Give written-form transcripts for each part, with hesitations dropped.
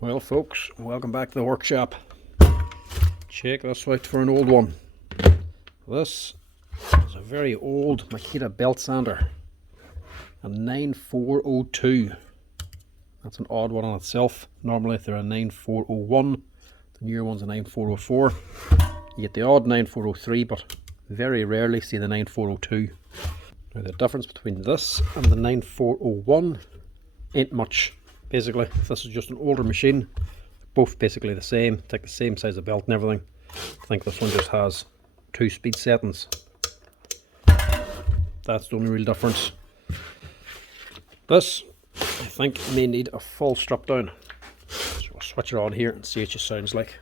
Well folks, welcome back to the workshop. Check this out for an old one. This is a very old Makita belt sander, a 9402. That's an odd one on itself. Normally they're a 9401, the newer one's a 9404. You get the odd 9403, but very rarely see the 9402. Now the difference between this and the 9401 ain't much. Basically, this is just an older machine, both basically the same, take the same size of belt and everything. I think this one just has 2 speed settings. That's the only real difference. This, I think, may need a full strap down. So we'll switch it on here and see what it sounds like.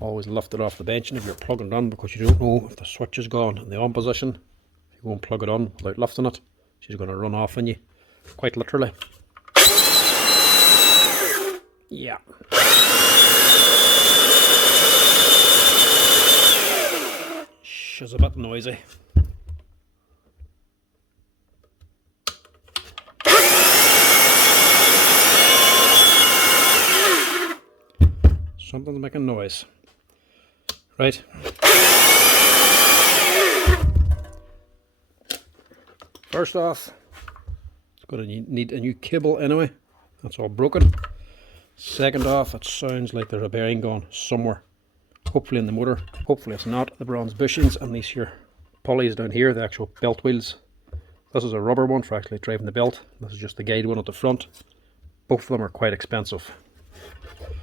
Always lift it off the bench and if you're plugging it on, because you don't know if the switch is gone in the on position. If you won't plug it on without lifting it, she's going to run off on you. Quite literally. Yeah. She's a bit noisy. Something's making noise. Right. First off, going to need a new cable anyway. That's all broken. Second off, it sounds like there's a bearing gone somewhere. Hopefully in the motor. Hopefully it's not. The bronze bushings and these here pulleys down here, the actual belt wheels. This is a rubber one for actually driving the belt. This is just the guide one at the front. Both of them are quite expensive.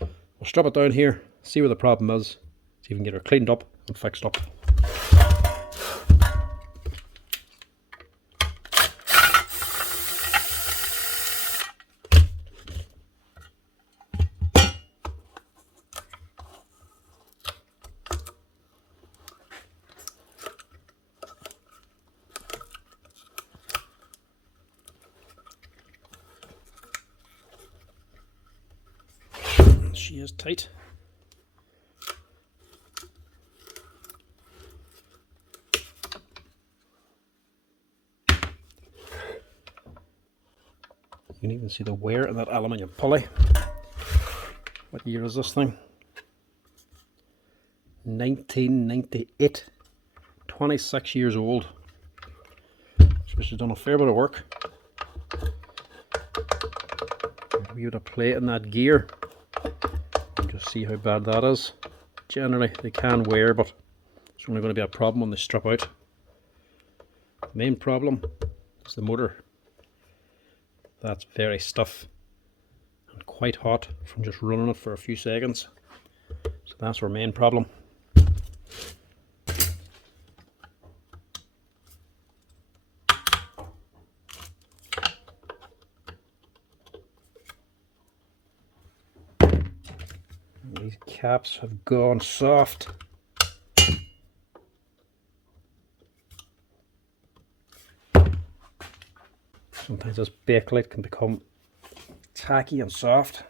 We'll strap it down here, see where the problem is, see if we can get her cleaned up and fixed up. She is tight. You can even see the wear in that aluminium pulley. What year is this thing? 1998. 26 years old. So she's done a fair bit of work. We would have play in that gear. Just see how bad that is. Generally they can wear, but it's only going to be a problem when they strip out. The main problem is the motor. That's very stiff and quite hot from just running it for a few seconds. So that's our main problem. These caps have gone soft. Sometimes this bakelite can become tacky and soft.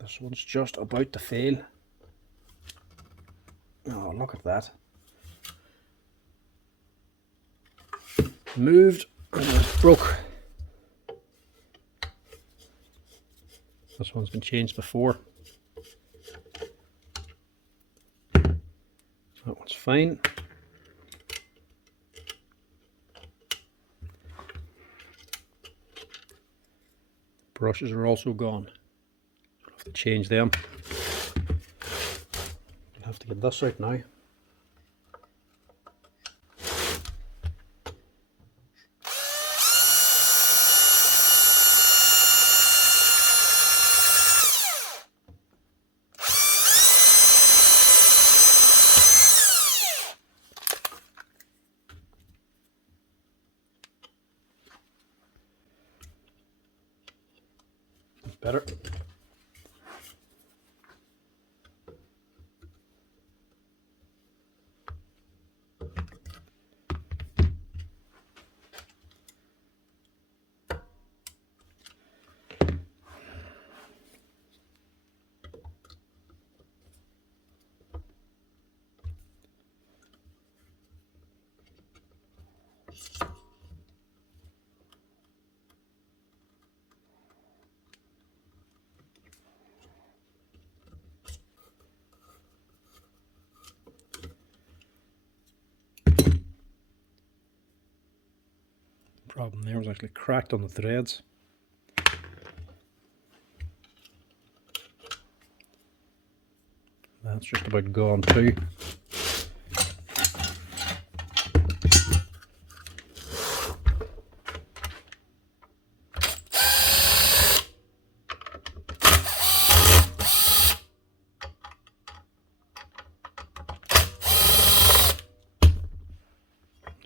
This one's just about to fail. Oh, look at that. Moved and it broke. This one's been changed before. That one's fine. Brushes are also gone. I'll have to change them. I'll have to get this out now. Better. Problem there was actually cracked on the threads. That's just about gone too.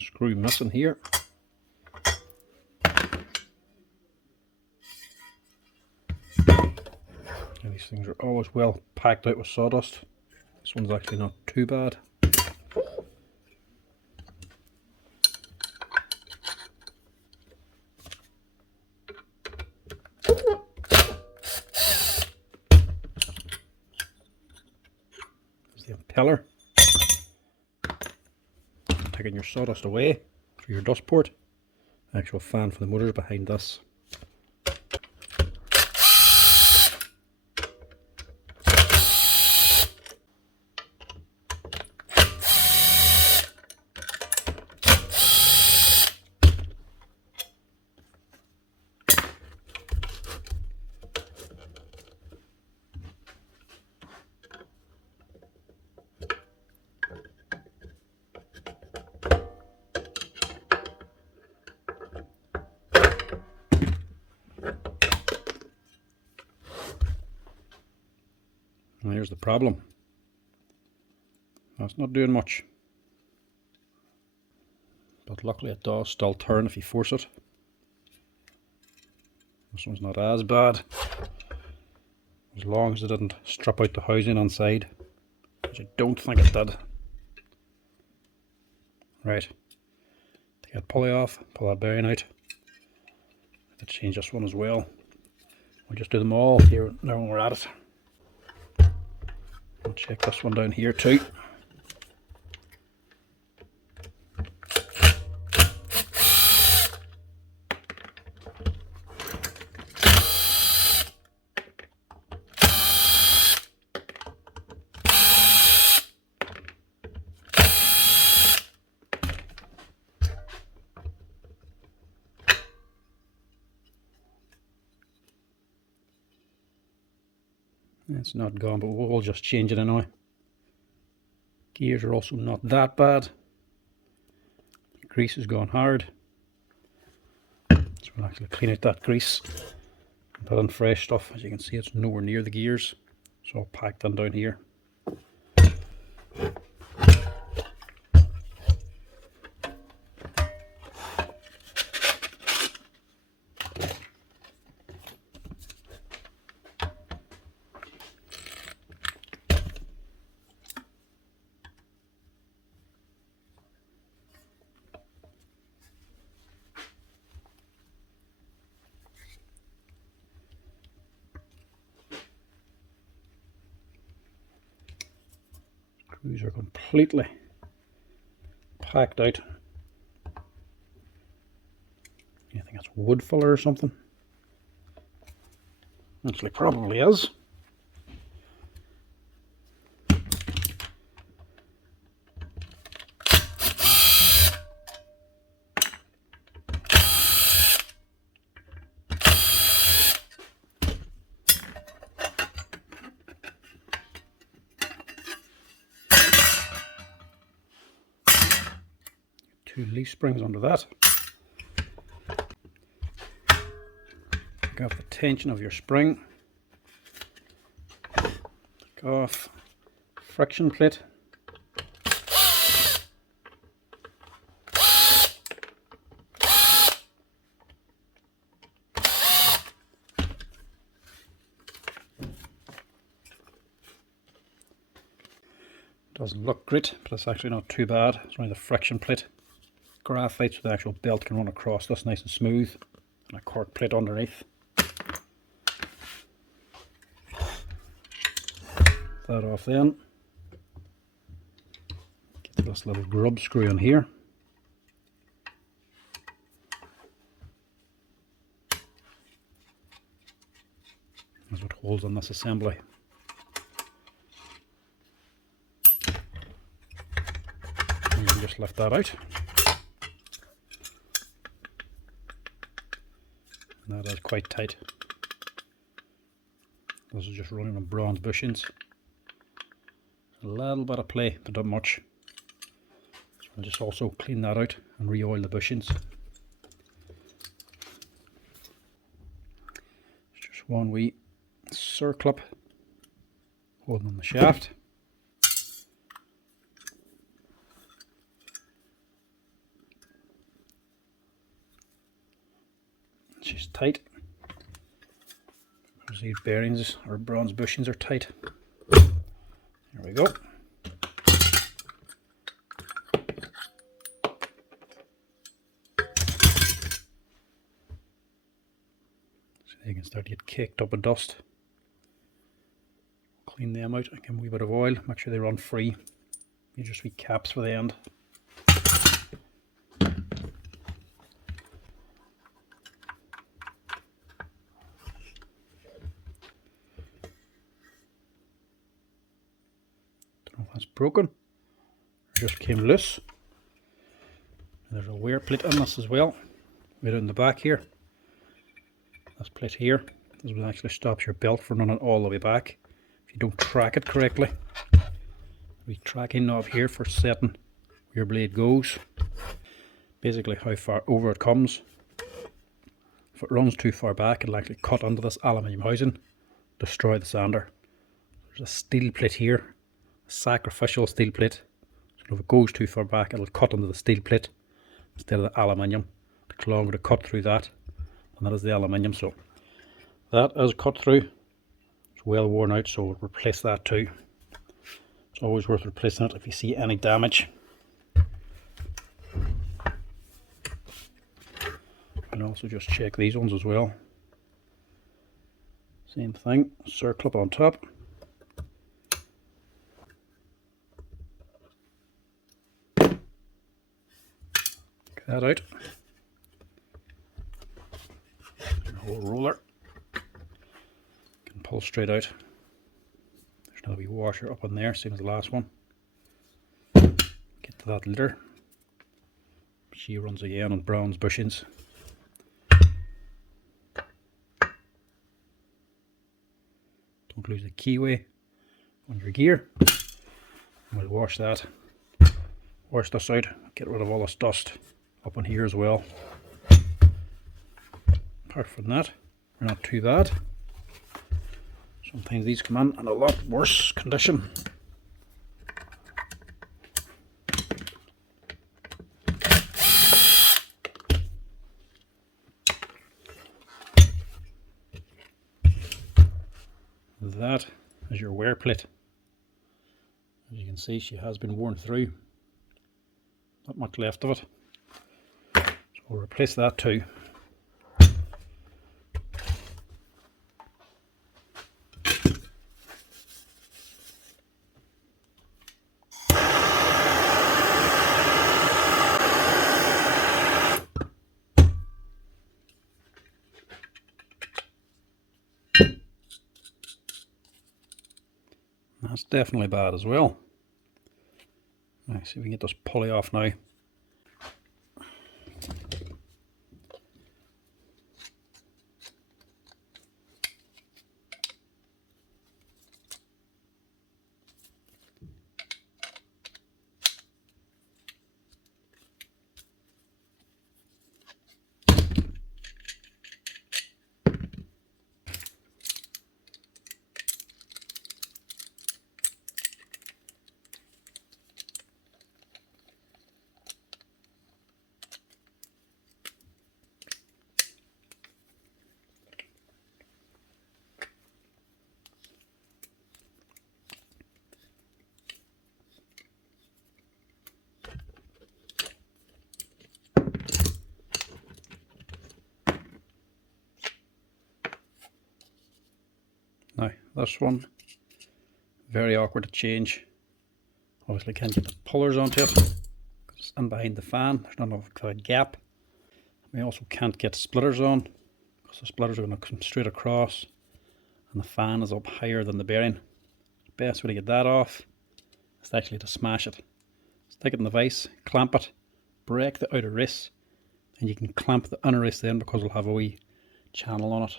Screw missing here. And these things are always well packed out with sawdust. This one's actually not too bad. There's the impeller. Taking your sawdust away for your dust port. Actual fan for the motors behind this. And here's the problem. That's not doing much. But luckily it does still turn if you force it. This one's not as bad. As long as it didn't strip out the housing inside. Which I don't think it did. Right. Take that pulley off, pull that bearing out. I have to change this one as well. We'll just do them all here now when we're at it. I'll check this one down here too. It's not gone, but we'll just change it anyway. Gears are also not that bad. Grease has gone hard. So we'll actually clean out that grease and put in fresh stuff. As you can see, it's nowhere near the gears. It's all packed in down here. Screws are completely packed out. I think it's wood filler or something. Actually, probably is. Two leaf springs under that. Take off the tension of your spring. Take off friction plate. Doesn't look great, but it's actually not too bad. It's only the friction plate. Graphite, so the actual belt can run across this nice and smooth, and a cork plate underneath. That off then. Get this little grub screw in here. That's what holds on this assembly. And you can just lift that out. And that is quite tight. This is just running on bronze bushings. A little bit of play, but not much. So I'll just also clean that out and re-oil the bushings. It's just one wee circlip holding on the shaft. She's tight. Because these bearings or bronze bushings are tight. There we go. So they can start to get caked up with dust. Clean them out, give them a wee bit of oil, make sure they run free. You just wee caps for the end. Don't know if that's broken or just came loose. There's a wear plate on this as well, right in the back here. This plate here, this will actually stops your belt from running all the way back if you don't track it correctly. The tracking knob here for setting where your blade goes. Basically how far over it comes. If it runs too far back, it'll actually cut under this aluminium housing, destroy the sander. There's a steel plate here, a sacrificial steel plate. So if it goes too far back, it'll cut under the steel plate instead of the aluminium. It takes longer to cut through that, and that is the aluminium. So that is cut through. It's well worn out, so we'll replace that too. It's always worth replacing it if you see any damage. And also just check these ones as well. Same thing, circlip on top. Get that out. And the whole roller can pull straight out. There's another wee washer up in there, same as the last one. Get to that leader. She runs again on bronze bushings. Don't lose the keyway on your gear. We'll wash that. Wash this out, get rid of all this dust up in here as well. Apart from that, we're not too bad. Sometimes these come in a lot worse condition. That is your wear plate. As you can see, she has been worn through. Not much left of it. So we'll replace that too. That's definitely bad as well. Let's see if we can get this pulley off now. Now this one, very awkward to change. Obviously can't get the pullers onto it because it's in behind the fan. There's not enough of a gap. We also can't get splitters on because the splitters are going to come straight across and the fan is up higher than the bearing. The best way to get that off is actually to smash it. Stick it in the vise, clamp it, break the outer race, and you can clamp the inner race then because it'll have a wee channel on it.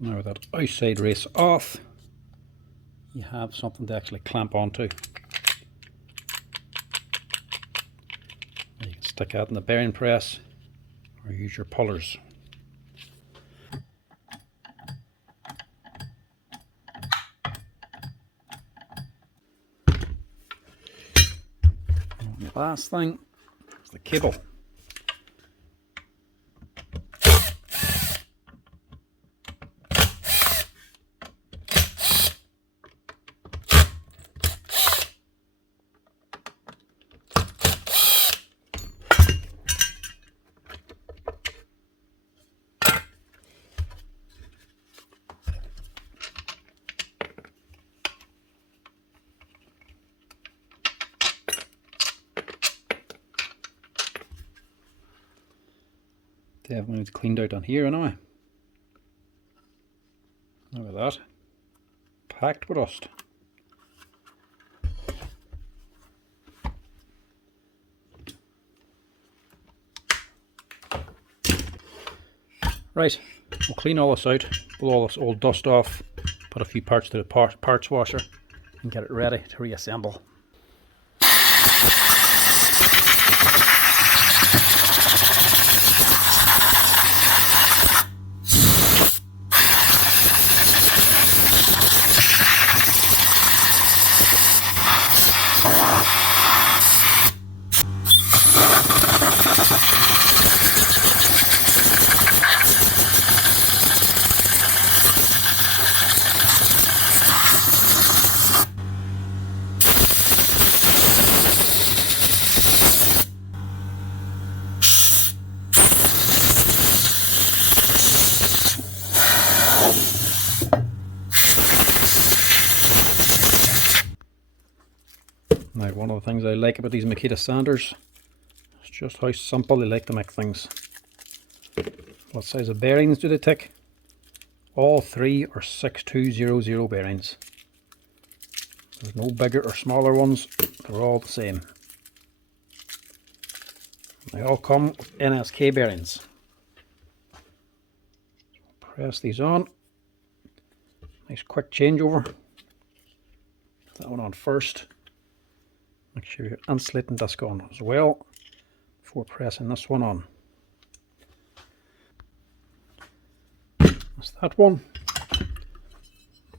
Now with that outside race off, you have something to actually clamp onto. You can stick that in the bearing press or use your pullers. And the last thing is the cable. Definitely it's cleaned out on here now. Look at that. Packed with dust. Right, we'll clean all this out, pull all this old dust off, put a few parts to the parts washer and get it ready to reassemble. Now, one of the things I like about these Makita sanders is just how simple they like to make things. What size of bearings do they take? All three are 6200 bearings. There's no bigger or smaller ones, they're all the same. They all come with NSK bearings. Press these on. Nice quick changeover. Put that one on first. Make sure your insulating disc on as well before pressing this one on. That's that one.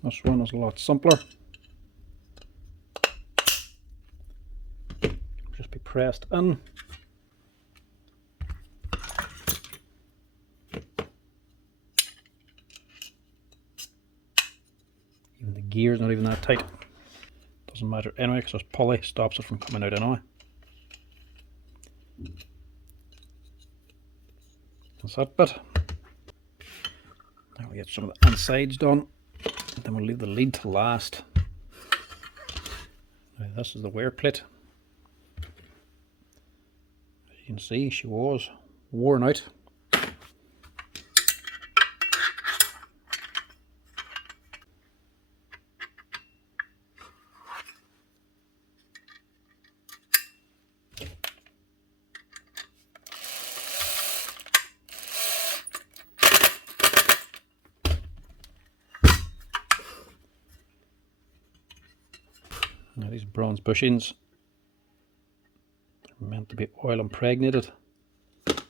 This one is a lot simpler. Just be pressed in. Even the gear's not even that tight. Doesn't matter anyway because this pulley stops it from coming out anyway. That's that bit. Now we get some of the insides done, and then we'll leave the lead to last. Now this is the wear plate. As you can see, she was worn out. Now these bronze bushings are meant to be oil impregnated. It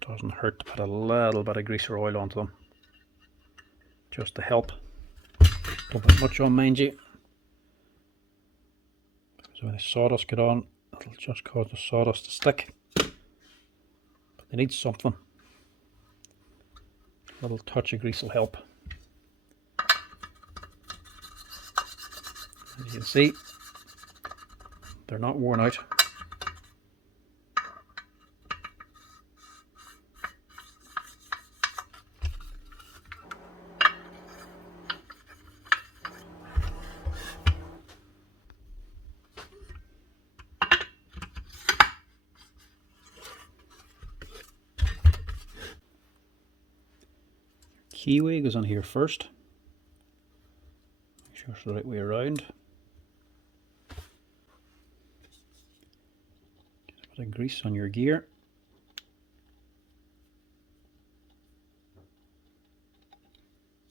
doesn't hurt to put a little bit of grease or oil onto them, just to help. Don't put much on, mind you, because when the sawdust get on, it'll just cause the sawdust to stick. But they need something. A little touch of grease will help. As you can see, they're not worn out. keyway goes on here first. Make sure it's the right way around. Get a bit of grease on your gear.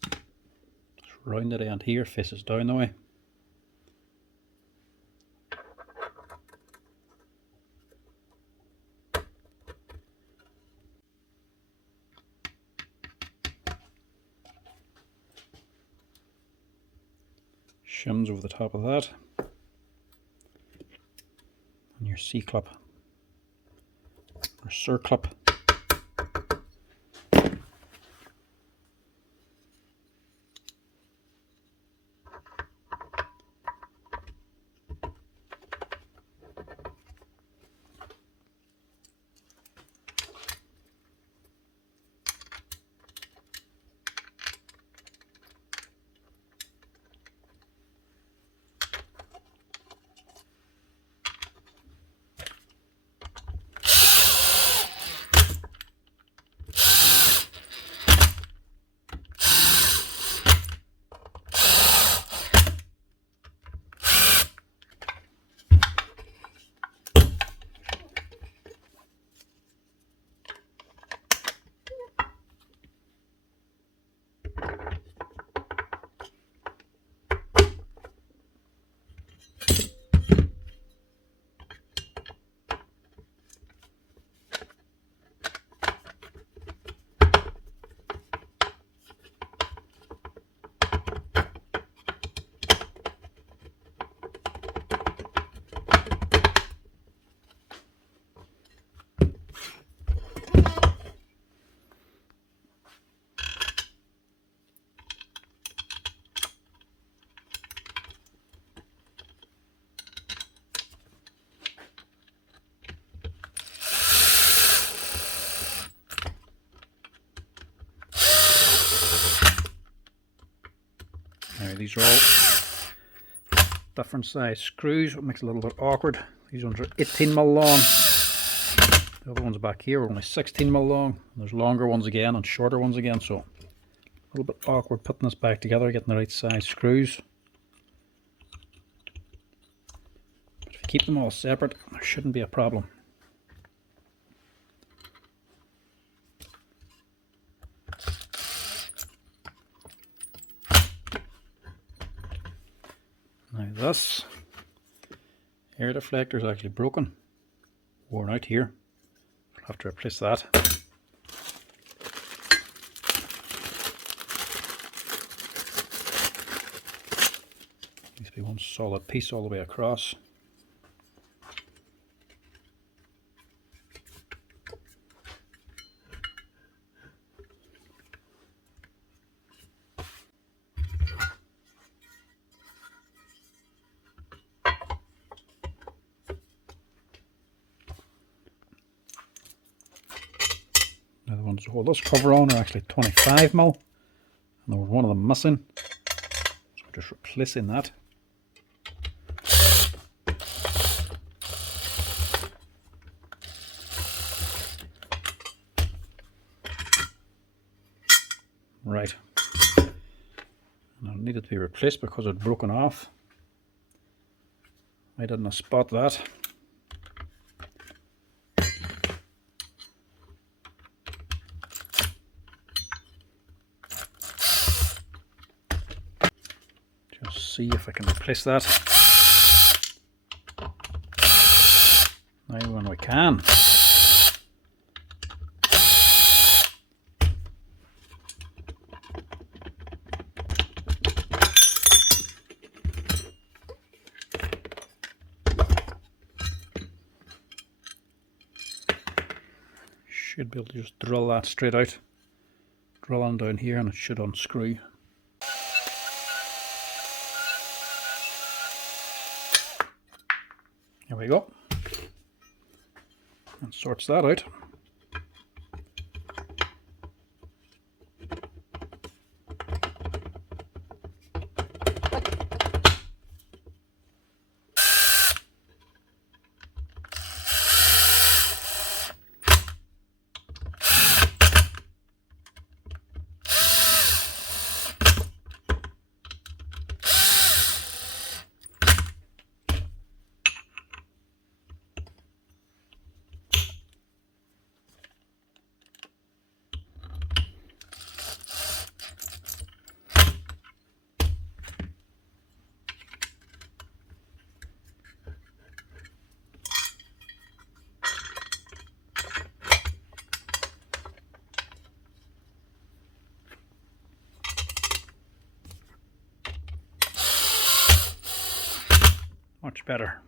Just round the end here, faces down the way. Shims over the top of that, and your C-clip or circlip. Now these are all different size screws, what makes it a little bit awkward. These ones are 18mm long. The other ones back here are only 16mm long. There's longer ones again and shorter ones again, so a little bit awkward putting this back together, getting the right size screws. But if you keep them all separate, there shouldn't be a problem. Now this air deflector is actually broken, worn out here. I'll have to replace that. Needs to be one solid piece all the way across. Now the ones to hold this cover on are actually 25mm, and there was one of them missing, so I'm just replacing that. Right, and it needed to be replaced because it had broken off. I didn't spot that. Just see if I can replace that. Now when we can. Should be able to just drill that straight out. Drill on down here and it should unscrew. There we go. And sorts that out. better.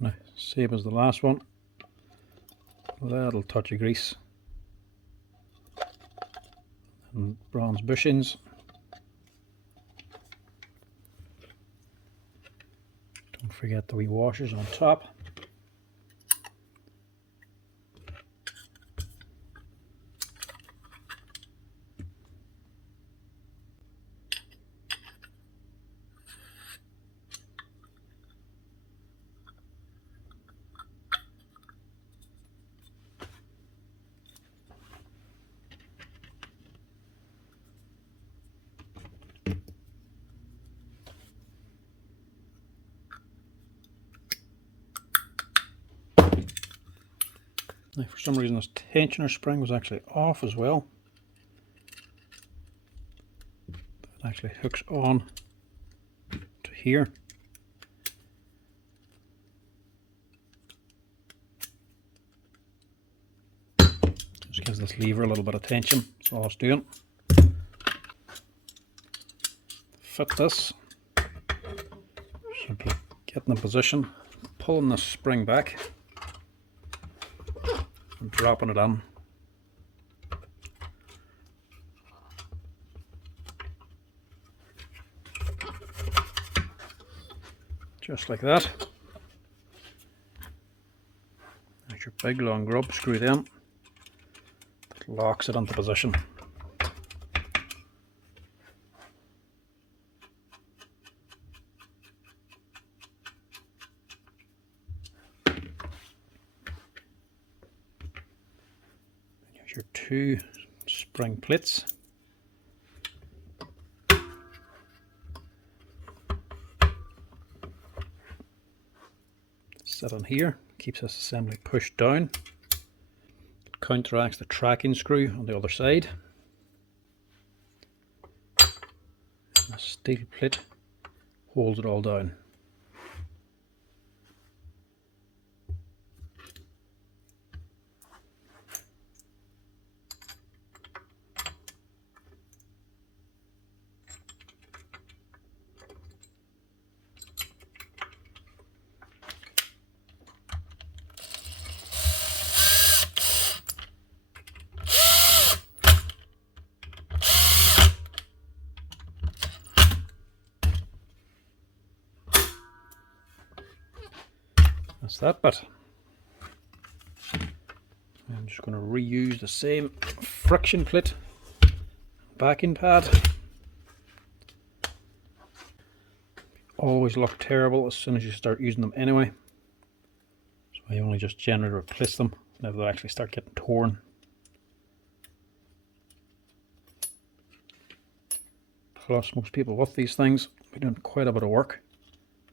Now, same as the last one, that'll touch of grease and bronze bushings. Don't forget the wee washers on top. Now, for some reason this tensioner spring was actually off as well. It actually hooks on to here. Just gives this lever a little bit of tension, that's all it's doing. Fit this, simply getting in position, pulling the spring back and dropping it on. Just like that. There's your big long grub screwed in. That locks it into position. Here's your two spring plates. Set on here, keeps this assembly pushed down. It counteracts the tracking screw on the other side. And the steel plate holds it all down. That's that bit. I'm just going to reuse the same friction plate backing pad. Always look terrible as soon as you start using them anyway, so I only just generally replace them now they actually start getting torn. Plus, most people with these things are doing quite a bit of work.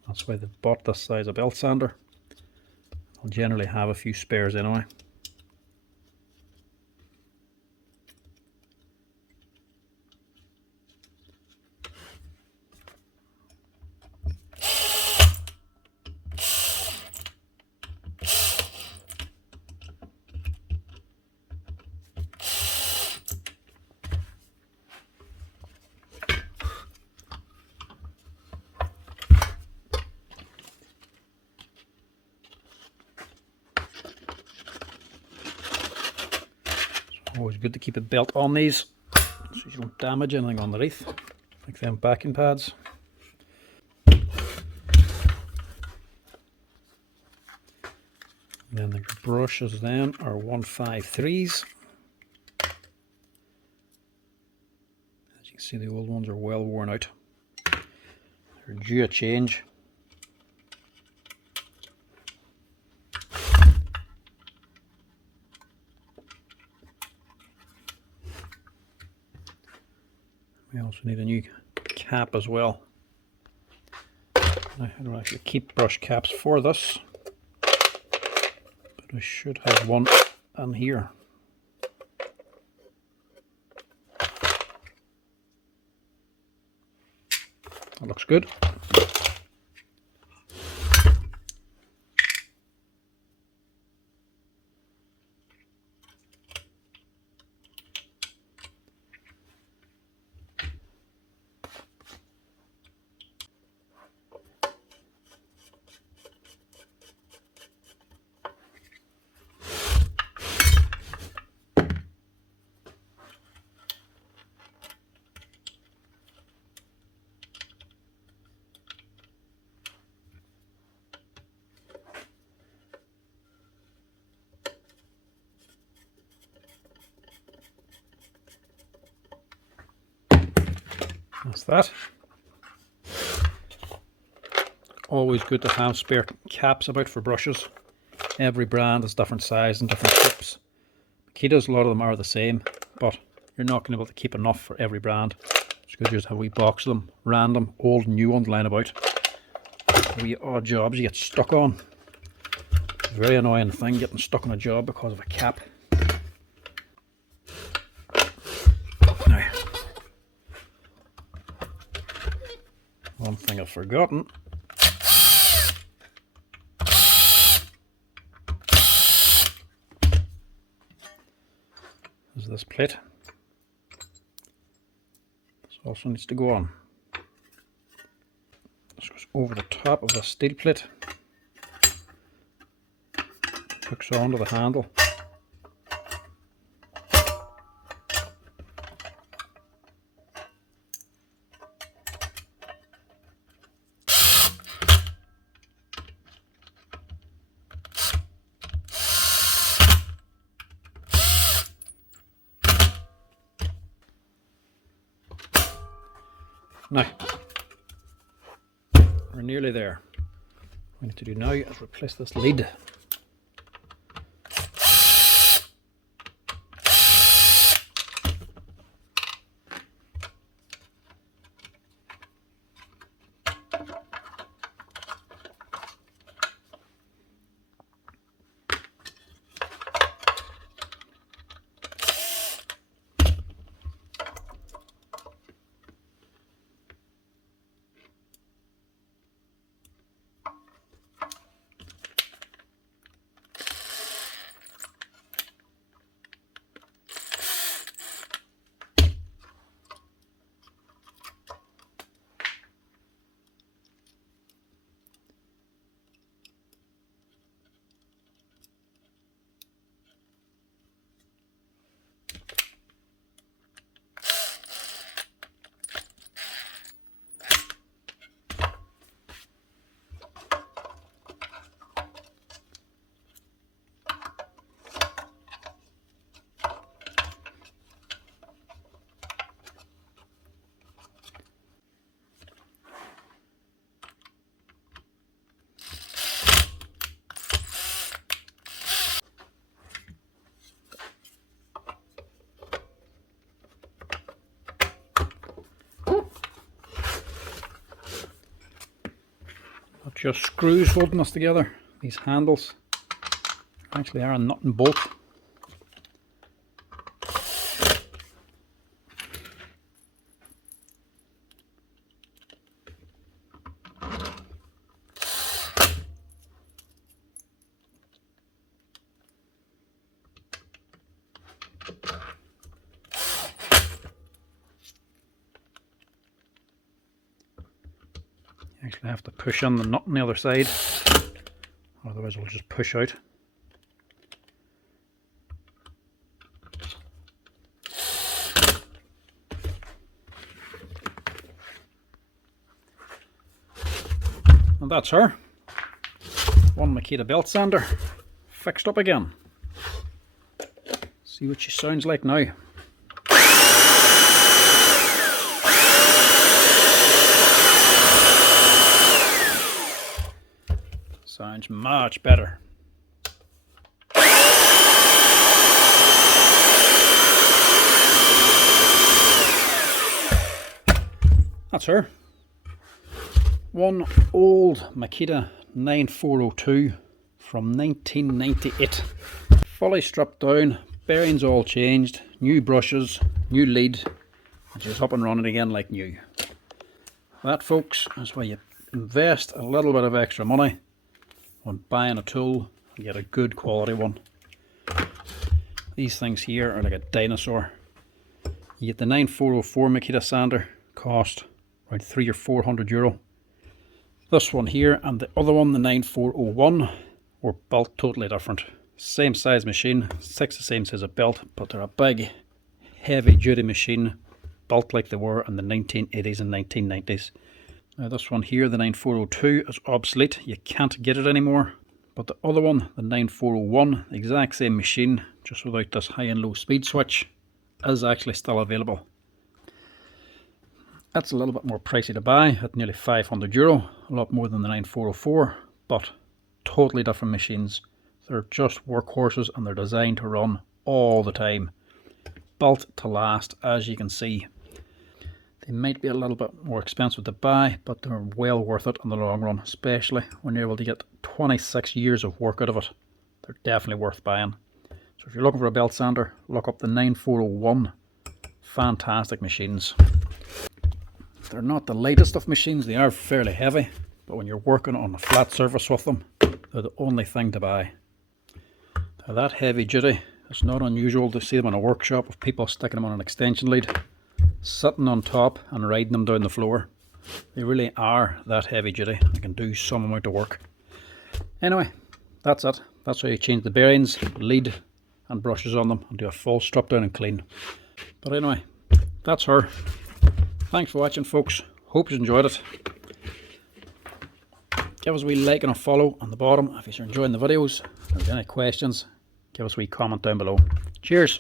That's why they've bought this size of belt sander. I'll generally have a few spares anyway. Always good to keep a belt on these so you don't damage anything underneath, like them backing pads. And then the brushes then are 153s. As you can see, the old ones are well worn out. They're due a change. We also need a new cap as well. I don't actually keep brush caps for this, but I should have one in here. That looks good. That's that. Always good to have spare caps about for brushes. Every brand is different size and different tips. Makita's, a lot of them are the same, but you're not going to be able to keep enough for every brand. It's good to just have a wee box of them, random, old and new ones lying about. Wee odd jobs you get stuck on. Very annoying thing, getting stuck on a job because of a cap. Now, one thing I've forgotten is this plate. This also needs to go on. This goes over the top of the steel plate, hooks onto the handle. Now, we're nearly there. What we need to do now is replace this lid. Not just screws holding us together. These handles actually are a nut and bolt. Actually, I have to push on the nut on the other side, otherwise it'll just push out. And that's her. One Makita belt sander fixed up again. See what she sounds like now. Sounds much better. That's her. One old Makita 9402 from 1998. Fully stripped down, bearings all changed, new brushes, new lead, and she's up and running again like new. That, folks, is where you invest a little bit of extra money on buying a tool and get a good quality one. These things here are like a dinosaur. You get the 9404 Makita sander, cost around €300 or €400. This one here and the other one, the 9401, were built totally different. Same size machine, the same size of belt, but they're a big, heavy duty machine, built like they were in the 1980s and 1990s. Now this one here, the 9402, is obsolete. You can't get it anymore. But the other one, the 9401, the exact same machine, just without this high and low speed switch, is actually still available. That's a little bit more pricey to buy at nearly €500, a lot more than the 9404, but totally different machines. They're just workhorses and they're designed to run all the time. Built to last, as you can see. They might be a little bit more expensive to buy, but they're well worth it in the long run, especially when you're able to get 26 years of work out of it. They're definitely worth buying. So if you're looking for a belt sander, look up the 9401. Fantastic machines. They're not the lightest of machines, they are fairly heavy, but when you're working on a flat surface with them, they're the only thing to buy. They're that heavy duty, it's not unusual to see them in a workshop of people sticking them on an extension lead, sitting on top and riding them down the floor. They really are that heavy duty, they can do some amount of work. Anyway, that's it. That's how you change the bearings, lead and brushes on them and do a full strip down and clean. But anyway, that's her. Thanks for watching, folks. Hope you enjoyed it. Give us a wee like and a follow on the bottom if you're enjoying the videos. If there's any questions, give us a wee comment down below. Cheers.